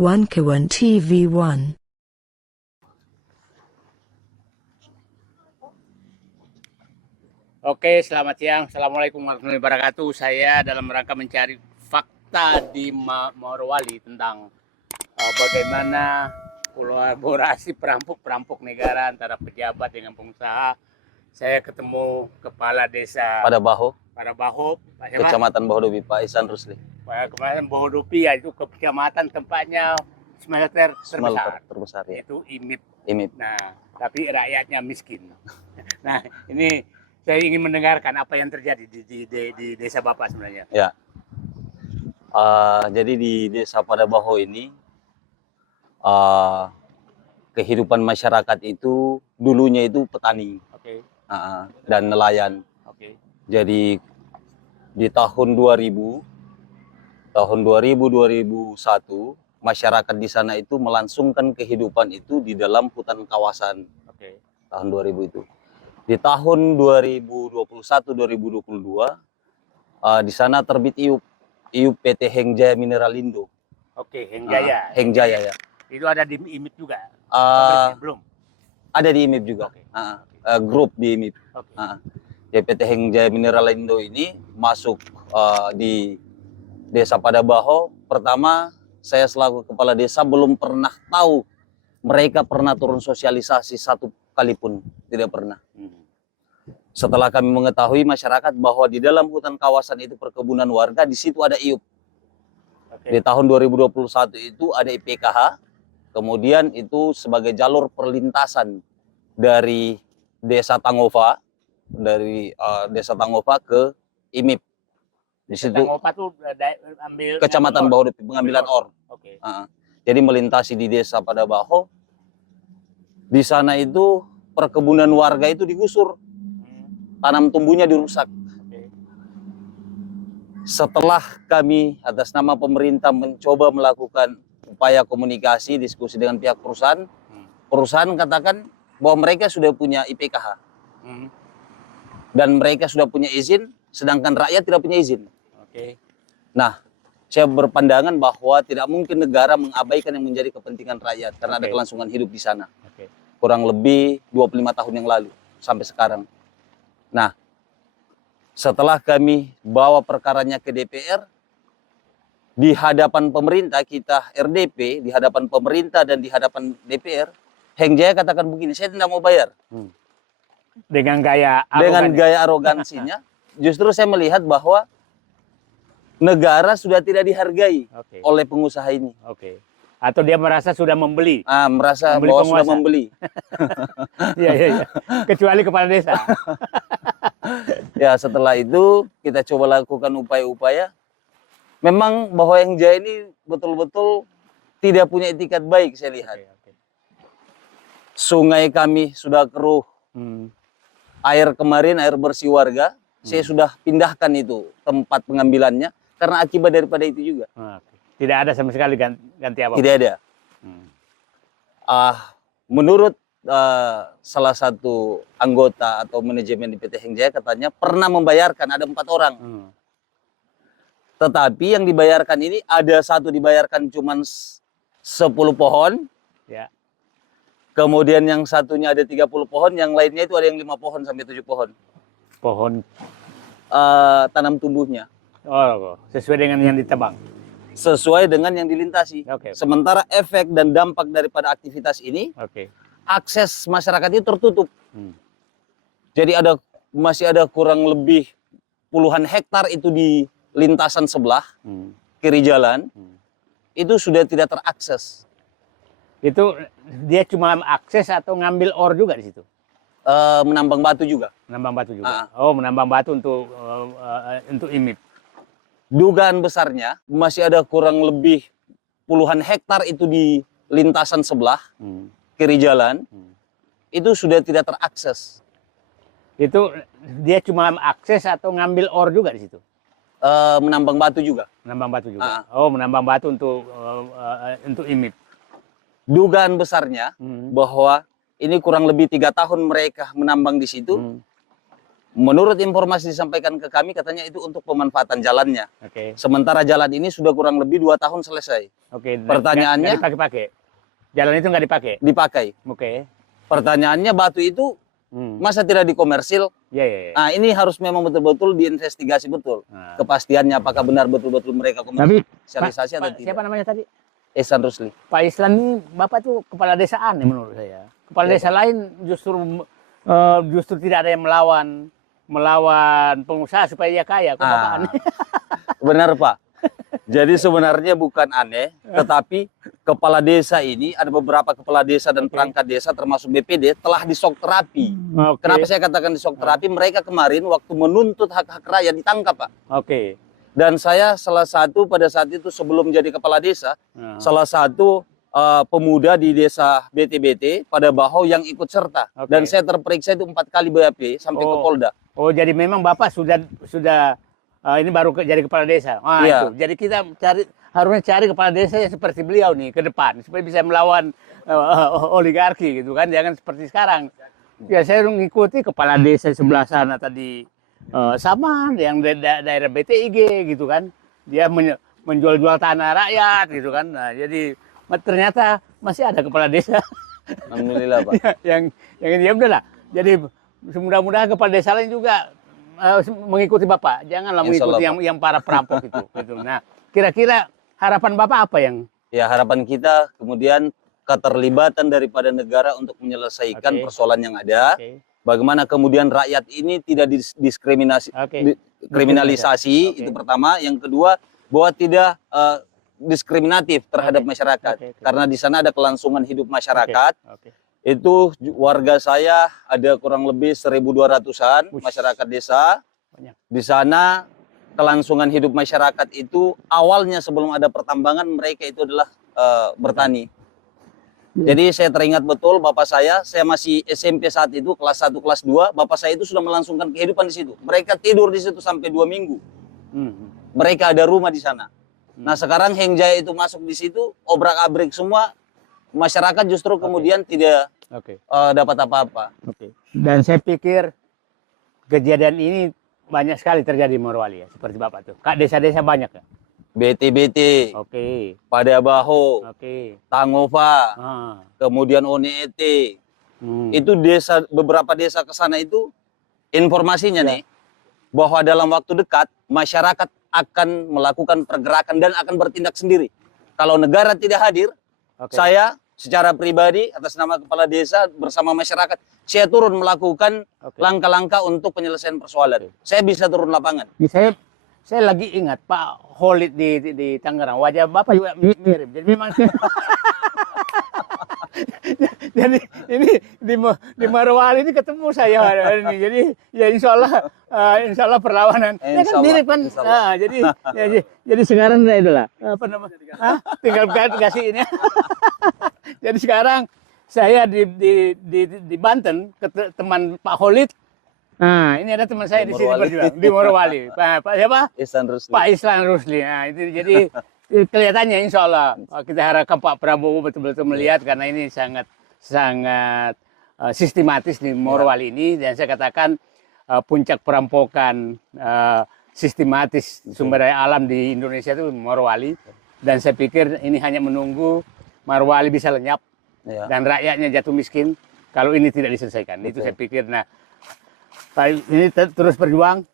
Wankawan TV1. Oke, selamat siang. Assalamualaikum warahmatullahi wabarakatuh. Saya dalam rangka mencari fakta di Morowali tentang bagaimana kolaborasi perampok-perampok negara antara pejabat dengan pengusaha. Saya ketemu Kepala Desa Padabaho, Pak Kecamatan Bahodopi, Pak Ihsan Rusli. Kemarin Bahodopi ya, itu ke kecamatan tempatnya smelter terbesar ya. Itu IMIP. IMIP. Nah, tapi rakyatnya miskin. Nah, ini saya ingin mendengarkan apa yang terjadi di desa Bapak sebenarnya. Ya. Jadi di Desa Padabaho ini kehidupan masyarakat itu dulunya itu petani. Oke. Dan nelayan. Oke. Jadi di tahun 2000-2001 masyarakat di sana itu melangsungkan kehidupan itu di dalam hutan kawasan. Oke. Tahun 2000 itu. Di tahun 2021-2022 di sana terbit IUP PT Hengjaya Mineralindo. Oke, Hengjaya. Hengjaya ya. Itu ada di IMIP juga. Belum. Ada di IMIP juga. Oke. Grup di IMIP. Oke. Jadi PT Hengjaya Mineralindo ini masuk di Desa Padabaho. Pertama, saya selaku kepala desa belum pernah tahu mereka pernah turun sosialisasi satu kali pun, tidak pernah. Setelah kami mengetahui masyarakat bahwa di dalam hutan kawasan itu perkebunan warga, di situ ada IUP. Oke. Di tahun 2021 itu ada IPKH, kemudian itu sebagai jalur perlintasan dari Desa Tangova, ke IMIP. Di situ Tangova tuh ambil Kecamatan Bahodopi, pengambilan or. Oke. Jadi melintasi di Desa Padabaho. Di sana itu perkebunan warga itu digusur, tanam tumbuhnya dirusak. Oke. Setelah kami atas nama pemerintah mencoba melakukan upaya komunikasi, diskusi dengan pihak perusahaan, perusahaan katakan bahwa mereka sudah punya IPKH dan mereka sudah punya izin, sedangkan rakyat tidak punya izin. Oke. Nah, saya berpandangan bahwa tidak mungkin negara mengabaikan yang menjadi kepentingan rakyat karena ada Oke. kelangsungan hidup di sana. Oke. Kurang lebih 25 tahun yang lalu sampai sekarang. Nah, setelah kami bawa perkaranya ke DPR, di hadapan pemerintah kita RDP, di hadapan pemerintah dan di hadapan DPR, Hengjaya katakan begini, saya tidak mau bayar. Dengan gaya Arogansinya, justru saya melihat bahwa negara sudah tidak dihargai Oke. oleh pengusaha ini. Oke. Atau dia merasa sudah membeli. Merasa Membeli bahwa penguasa. sudah membeli. Iya. Kecuali kepala desa. Ya, setelah itu kita coba lakukan upaya-upaya. Memang bahwa Hengjaya ini betul-betul tidak punya etikat baik, saya lihat. Oke. Sungai kami sudah keruh. Air kemarin, air bersih warga, saya sudah pindahkan itu tempat pengambilannya karena akibat daripada itu juga. Oke. Tidak ada sama sekali ganti apa? Tidak ada. Menurut salah satu anggota atau manajemen di PT Hengjaya katanya pernah membayarkan ada 4 orang. Tetapi yang dibayarkan ini ada satu dibayarkan cuma 10 pohon. Ya. Kemudian yang satunya ada 30 pohon, yang lainnya itu ada yang 5 pohon sampai 7 pohon. Pohon. Tanam tumbuhnya. Oh, sesuai dengan yang ditebang. Sesuai dengan yang dilintasi. Oke. Sementara efek dan dampak daripada aktivitas ini, Oke. akses masyarakat itu tertutup. Jadi masih ada kurang lebih puluhan hektar itu di lintasan sebelah, kiri jalan, itu sudah tidak terakses. Itu dia cuma akses atau ngambil or juga di situ? Menambang batu juga. Menambang batu juga. Oh, menambang batu untuk IMIP. Dugaan besarnya masih ada kurang lebih puluhan hektar itu di lintasan sebelah, kiri jalan, itu sudah tidak terakses. Itu dia cuma akses atau ngambil or juga di situ? Menambang batu juga. Menambang batu juga. Oh, menambang batu untuk IMIP. Dugaan besarnya bahwa ini kurang lebih 3 tahun mereka menambang di situ, Menurut informasi disampaikan ke kami, katanya itu untuk pemanfaatan jalannya. Oke. Sementara jalan ini sudah kurang lebih 2 tahun selesai. Oke. Pertanyaannya, nggak dipakai-pakai. Jalan itu nggak dipakai. dipakai. Oke. Pertanyaannya, batu itu masa tidak dikomersil? Iya, iya, iya. Nah, ini harus memang betul-betul diinvestigasi betul. Nah. Kepastiannya apakah benar betul-betul mereka Tapi komersialisasi atau Pak, tidak. siapa namanya tadi? Ihsan Rusli. Pak Islan ini Bapak tuh kepala desa aneh menurut saya. Kepala desa lain justru tidak ada yang melawan pengusaha supaya dia kaya. Kok Bapak aneh? Benar, Pak. Jadi sebenarnya bukan aneh, tetapi kepala desa ini, ada beberapa kepala desa dan perangkat desa termasuk BPD telah disok terapi. Oke. Kenapa saya katakan disok terapi? Mereka kemarin waktu menuntut hak-hak rakyat ditangkap, Pak. Oke. Dan saya salah satu pada saat itu sebelum jadi kepala desa, salah satu pemuda di desa BT-BT pada Baho yang ikut serta. Oke. Dan saya terperiksa itu 4 kali BAP sampai ke Polda. Oh, jadi memang Bapak sudah ini baru jadi kepala desa. Iya. Itu. Jadi kita harusnya cari kepala desa yang seperti beliau nih ke depan supaya bisa melawan oligarki gitu kan. Jangan seperti sekarang. Ya saya mengikuti kepala desa sebelah sana tadi sama yang daerah BTIG gitu kan. Dia menjual-jual tanah rakyat gitu kan. Nah, jadi ternyata masih ada kepala desa. Alhamdulillah, Pak. yang ini ya udahlah. Jadi mudah-mudahan kepala desa lain juga mengikuti Bapak. Janganlah mengikuti yang para perampok itu. Gitu. Nah, kira-kira harapan Bapak apa yang? Ya, harapan kita kemudian keterlibatan daripada negara untuk menyelesaikan persoalan yang ada. Bagaimana kemudian rakyat ini tidak diskriminasi, kriminalisasi, itu pertama. Yang kedua, bahwa tidak diskriminatif terhadap masyarakat. Karena di sana ada kelangsungan hidup masyarakat. Itu warga saya ada kurang lebih 1.200-an masyarakat desa. Banyak. Di sana kelangsungan hidup masyarakat itu awalnya sebelum ada pertambangan mereka itu adalah bertani. Jadi saya teringat betul bapak saya masih SMP saat itu kelas 1 kelas 2, bapak saya itu sudah melangsungkan kehidupan di situ. Mereka tidur di situ sampai 2 minggu. Mereka ada rumah di sana. Nah, sekarang Heng Jaya itu masuk di situ, obrak-abrik semua. Masyarakat justru kemudian tidak dapat apa-apa. Dan saya pikir kejadian ini banyak sekali terjadi di Morowali ya, seperti Bapak tuh. Kak, desa-desa banyak ya? BT-BT, pada Baho, Tangova, kemudian Oneete. Itu desa, beberapa desa ke sana itu informasinya nih, bahwa dalam waktu dekat masyarakat akan melakukan pergerakan dan akan bertindak sendiri. Kalau negara tidak hadir, saya secara pribadi atas nama kepala desa bersama masyarakat, saya turun melakukan langkah-langkah untuk penyelesaian persoalan. Saya bisa turun lapangan. Saya lagi ingat Pak Holid di Tangerang, wajah Bapak juga mirip. Jadi memang jadi ini di Morowali ini ketemu saya hari ini. Jadi ya insya Allah perlawanan. Ya kan mirip kan. Jadi sekarang saya itulah apa namanya? Tinggal kasih ini. Jadi sekarang saya di Banten teman Pak Holid. Nah, ini ada teman saya di sini berjuang di Morowali. Pak siapa? Ihsan Rusli. Pak Ihsan Rusli. Nah, itu jadi kelihatannya insya Allah kita harapkan Pak Prabowo betul-betul melihat karena ini sangat sistematis di Morowali ini, dan saya katakan puncak perampokan sistematis sumber daya alam di Indonesia itu Morowali, dan saya pikir ini hanya menunggu Morowali bisa lenyap dan rakyatnya jatuh miskin kalau ini tidak diselesaikan. Itu saya pikir. Nah, ini terus berjuang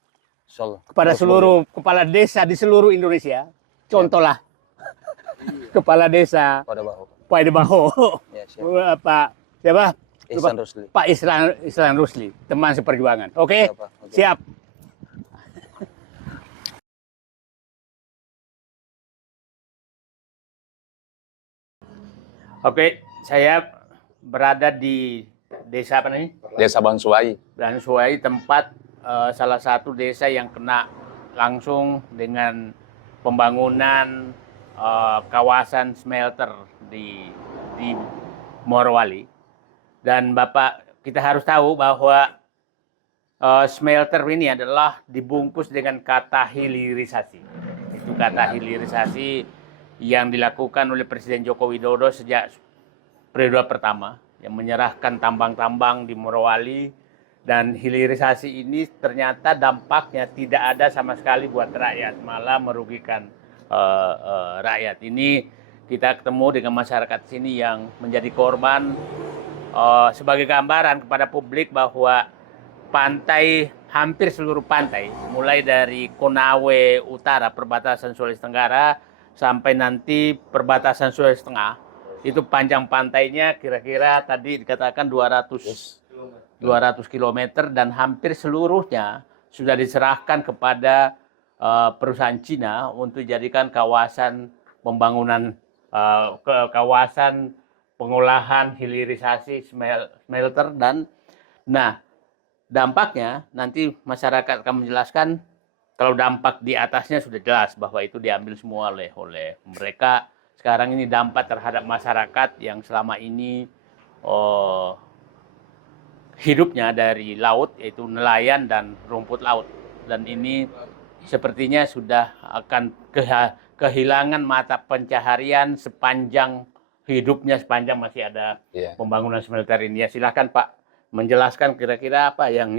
kepada seluruh kepala desa di seluruh Indonesia. Contohlah kepala desa pada Baho, Pak siapa? Ihsan Rusli. Pak Ihsan Rusli, teman seperjuangan. Oke. Siap. Oke, saya berada di desa apa nih? Desa Bansuai. Bansuai, tempat salah satu desa yang kena langsung dengan pembangunan kawasan smelter di Morowali. Dan Bapak, kita harus tahu bahwa smelter ini adalah dibungkus dengan kata hilirisasi. Itu kata hilirisasi yang dilakukan oleh Presiden Joko Widodo sejak periode pertama, yang menyerahkan tambang-tambang di Morowali Dan hilirisasi ini ternyata dampaknya tidak ada sama sekali buat rakyat, malah merugikan rakyat. Ini kita ketemu dengan masyarakat sini yang menjadi korban, sebagai gambaran kepada publik bahwa pantai, hampir seluruh pantai, mulai dari Konawe Utara, perbatasan Sulawesi Tenggara, sampai nanti perbatasan Sulawesi Tengah, itu panjang pantainya kira-kira tadi dikatakan 200 km, dan hampir seluruhnya sudah diserahkan kepada perusahaan Cina untuk dijadikan kawasan pembangunan, kawasan pengolahan hilirisasi smelter. Dan nah, dampaknya nanti masyarakat akan menjelaskan. Kalau dampak di atasnya sudah jelas bahwa itu diambil semua oleh mereka. Sekarang ini dampak terhadap masyarakat yang selama ini hidupnya dari laut, yaitu nelayan dan rumput laut. Dan ini sepertinya sudah akan kehilangan mata pencaharian sepanjang hidupnya, sepanjang masih ada pembangunan smelter ini. Ya, silahkan Pak menjelaskan kira-kira apa yang.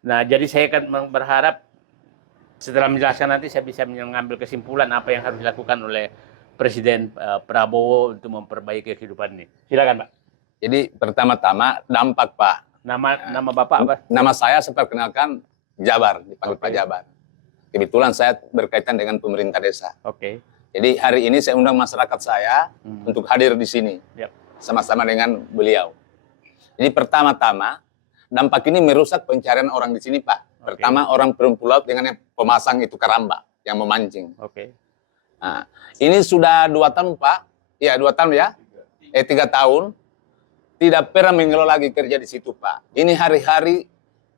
Nah, jadi saya akan berharap setelah menjelaskan nanti saya bisa mengambil kesimpulan apa yang harus dilakukan oleh Presiden Prabowo untuk memperbaiki kehidupan ini. Silakan Pak. Jadi pertama-tama dampak Pak. Nama Bapak apa? Nama saya perkenalkan Jabar, dipanggil Pak Jabar. Kebetulan saya berkaitan dengan pemerintah desa. Oke. Jadi hari ini saya undang masyarakat saya untuk hadir di sini. Yep. Sama-sama dengan beliau. Jadi pertama-tama dampak ini merusak pencarian orang di sini Pak. Pertama orang perumpu laut dengan yang pemasang itu karamba yang memancing. Oke. Nah, ini sudah 2 tahun Pak. Ya 2 tahun ya. 3 tahun. Tidak pernah mengelola lagi kerja di situ Pak. Ini hari-hari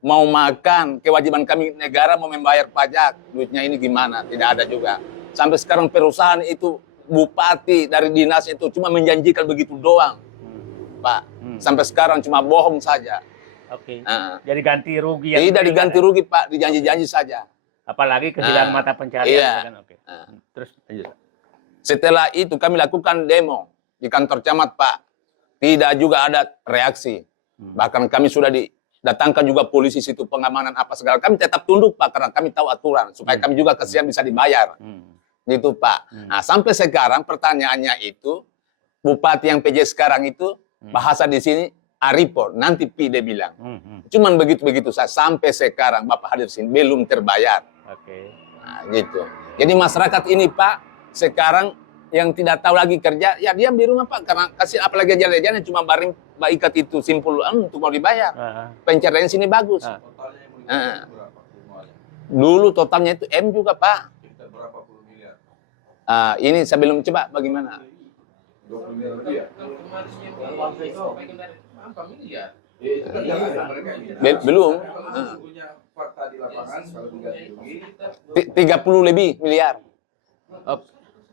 mau makan, kewajiban kami negara mau membayar pajak. Duitnya ini gimana? Tidak ada juga. Sampai sekarang perusahaan itu, bupati dari dinas itu cuma menjanjikan begitu doang Pak. Sampai sekarang cuma bohong saja. Oke. Jadi ganti rugi. Tidak diganti rugi Pak, dijanji-janji saja. Apalagi kehilangan mata pencarian. Iya. Kan? Oke. Terus lanjut. Setelah itu kami lakukan demo di kantor camat Pak. Tidak juga ada reaksi. Bahkan kami sudah didatangkan juga polisi situ, pengamanan apa segala. Kami tetap tunduk Pak karena kami tahu aturan supaya kami juga kesian bisa dibayar. Gitu Pak. Nah, sampai sekarang pertanyaannya itu bupati yang PJ sekarang itu bahasa di sini Aripor, nanti Pi dia bilang. Cuman begitu-begitu saya sampai sekarang Bapak hadir sini belum terbayar. Oke. Nah, gitu. Jadi masyarakat ini Pak sekarang yang tidak tahu lagi kerja, ya diam di rumah Pak karena kasih apalagi jalan-jalan cuma baring ikat itu simpul untuk mau dibayar. Pencarian sini bagus. Dulu totalnya itu M juga Pak. Berapa puluh miliar? Ini saya belum coba bagaimana. 20 miliar lebih ya? Belum. Punya fakta di lapangan kalau diganti rugi 30 lebih miliar.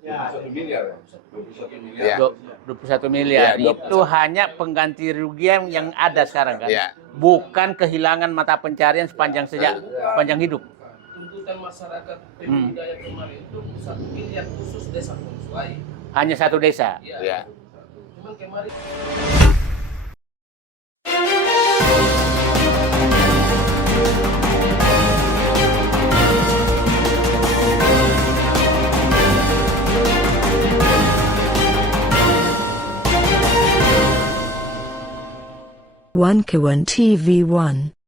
21 miliar ya? 21 miliar. Ya. 21 miliar. Ya, Itu hanya pengganti rugian yang ada sekarang kan? Ya. Bukan kehilangan mata pencarian sepanjang hidup. Tuntutan masyarakat Pemudaya kemarin itu 1 miliar khusus desa Konsuai. Hanya satu desa. Ya. Cuman kemarin One Kawan TV 1